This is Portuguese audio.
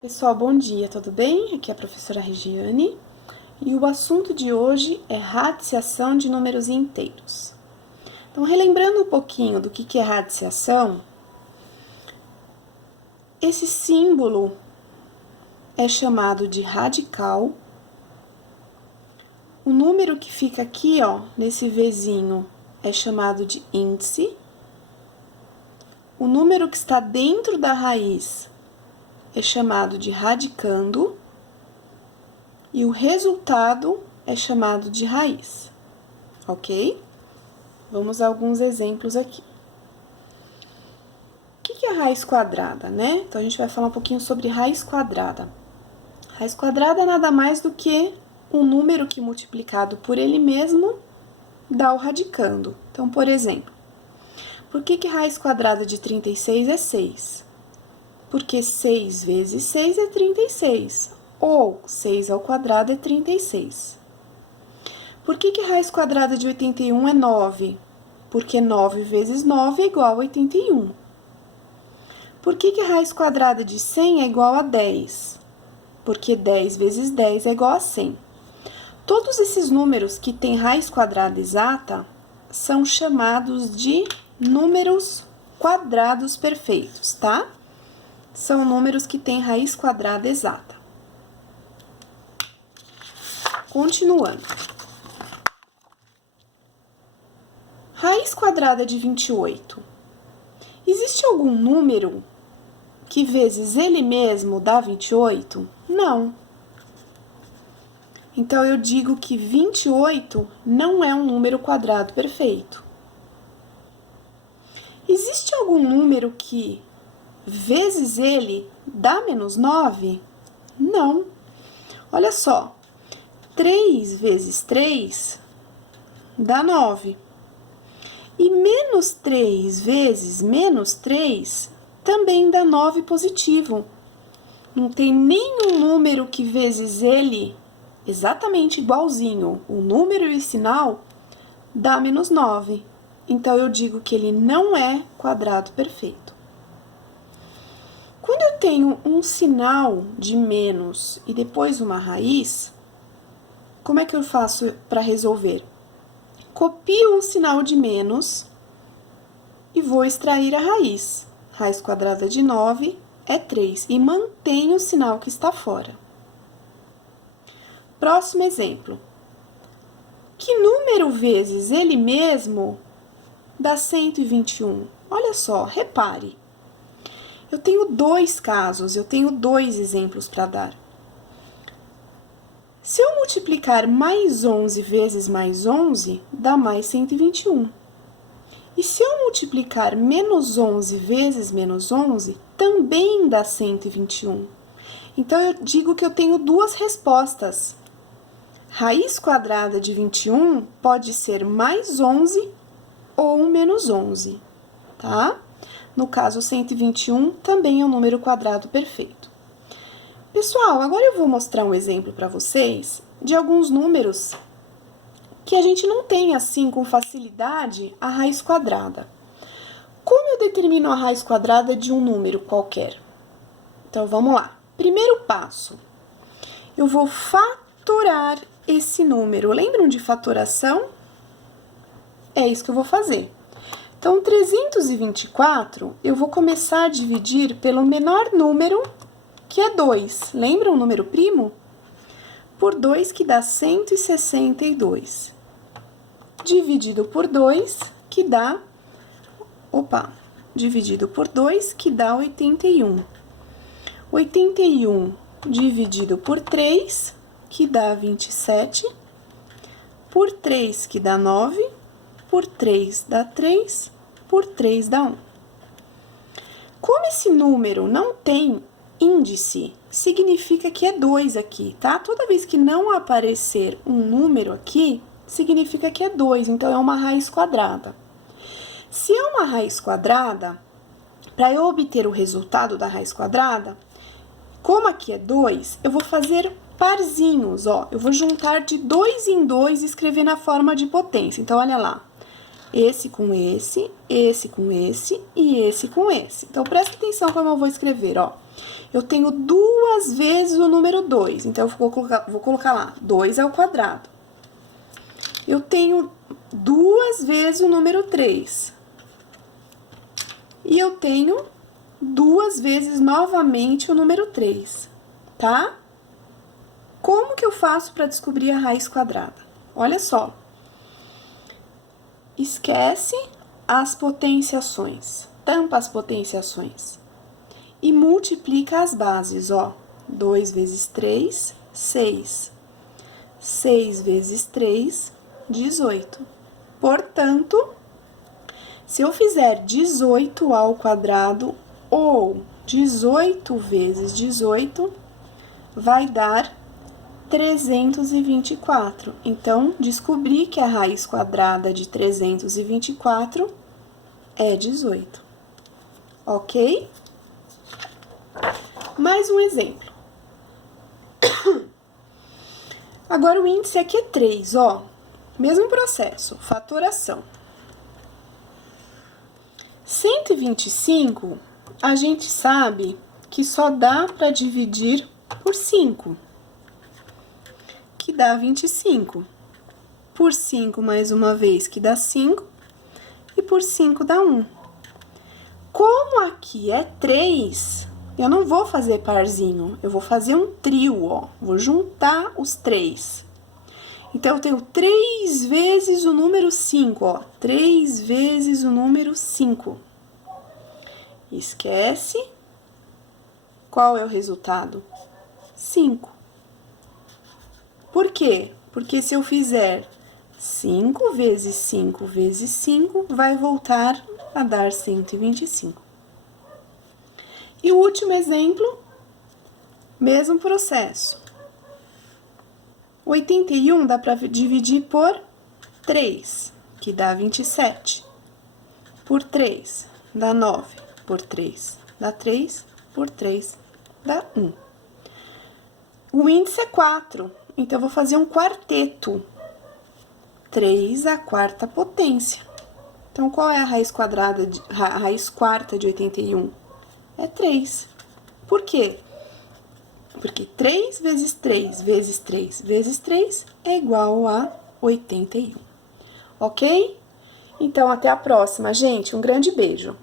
Pessoal, bom dia, tudo bem? Aqui é a professora Regiane e o assunto de hoje é radiciação de números inteiros. Então, relembrando um pouquinho do que é radiciação, esse símbolo é chamado de radical. O número que fica aqui, ó, nesse Vzinho, é chamado de índice. O número que está dentro da raiz é chamado de radicando, e o resultado é chamado de raiz, ok? Vamos a alguns exemplos aqui. O que é a raiz quadrada, né? Então, a gente vai falar um pouquinho sobre raiz quadrada. Raiz quadrada nada mais do que um número que, multiplicado por ele mesmo, dá o radicando. Então, por exemplo, por que raiz quadrada de 36 é 6? Porque 6 vezes 6 é 36, ou 6 ao quadrado é 36. Por que raiz quadrada de 81 é 9? Porque 9 vezes 9 é igual a 81. Por que raiz quadrada de 100 é igual a 10? Porque 10 vezes 10 é igual a 100. Todos esses números que têm raiz quadrada exata são chamados de números quadrados perfeitos, tá? São números que têm raiz quadrada exata. Continuando. Raiz quadrada de 28. Existe algum número que vezes ele mesmo dá 28? Não. Então, eu digo que 28 não é um número quadrado perfeito. Existe algum número que vezes ele dá menos 9? Não. Olha só, 3 vezes 3 dá 9. E menos 3 vezes menos 3 também dá 9 positivo. Não tem nenhum número que vezes ele, exatamente igualzinho, o número e o sinal, dá menos 9. Então, eu digo que ele não é quadrado perfeito. Quando eu tenho um sinal de menos e depois uma raiz, como é que eu faço para resolver? Copio o sinal de menos e vou extrair a raiz. Raiz quadrada de 9 é 3 e mantenho o sinal que está fora. Próximo exemplo. Que número vezes ele mesmo dá 121? Olha só, repare. Eu tenho dois casos, eu tenho dois exemplos para dar. Se eu multiplicar mais 11 vezes mais 11, dá mais 121. E se eu multiplicar menos 11 vezes menos 11, também dá 121. Então, eu digo que eu tenho duas respostas. Raiz quadrada de 21 pode ser mais 11 ou menos 11, tá? No caso, 121 também é um número quadrado perfeito. Pessoal, agora eu vou mostrar um exemplo para vocês de alguns números que a gente não tem assim com facilidade a raiz quadrada. Como eu determino a raiz quadrada de um número qualquer? Então, vamos lá. Primeiro passo, eu vou fatorar esse número. Lembram de fatoração? É isso que eu vou fazer. Então, 324, eu vou começar a dividir pelo menor número, que é 2. Lembram o número primo? Por 2, que dá 162. Dividido por 2, que dá... dividido por 2, que dá 81. 81 dividido por 3, que dá 27. Por 3, que dá 9. Por 3 dá 3. Por 3 dá 1. Como esse número não tem índice, significa que é 2 aqui, tá? Toda vez que não aparecer um número aqui, significa que é 2, então é uma raiz quadrada. Se é uma raiz quadrada, para eu obter o resultado da raiz quadrada, como aqui é 2, eu vou fazer parzinhos, ó. Eu vou juntar de 2 em 2 e escrever na forma de potência. Então, olha lá. Esse com esse com esse e esse com esse. Então, presta atenção como eu vou escrever, ó. Eu tenho 2 vezes o número 2, então eu vou colocar lá, 2 ao quadrado. Eu tenho 2 vezes o número 3. E eu tenho 2 vezes novamente o número 3, tá? Como que eu faço para descobrir a raiz quadrada? Olha só. Esquece as potenciações, tampa as potenciações. E multiplica as bases, ó. 2 vezes 3, 6. 6 vezes 3, 18. Portanto, se eu fizer 18 ao quadrado ou 18 vezes 18, vai dar 324. Então, descobri que a raiz quadrada de 324 é 18. Ok? Mais um exemplo. Agora, o índice aqui é 3, ó. Mesmo processo, fatoração. 125, a gente sabe que só dá para dividir por 5, que dá 25. Por 5, mais uma vez, que dá 5, e por 5 dá 1. Como aqui é 3, eu não vou fazer parzinho, eu vou fazer um trio, ó. Vou juntar os 3. Então, eu tenho 3 vezes o número 5, ó. 3 vezes o número 5. Esquece. Qual é o resultado? 5. Por quê? Porque se eu fizer 5 vezes 5 vezes 5, vai voltar a dar 125. E o último exemplo, mesmo processo. 81 dá para dividir por 3, que dá 27. Por 3, dá 9. Por 3, dá 3. Por 3, dá 1. O índice é 4, então eu vou fazer um quarteto. 3 à quarta potência. Então, qual é a raiz quadrada, a raiz quarta de 81? É 3. Por quê? Porque 3 vezes 3 vezes 3 vezes 3 é igual a 81. Ok? Então, até a próxima, gente. Um grande beijo.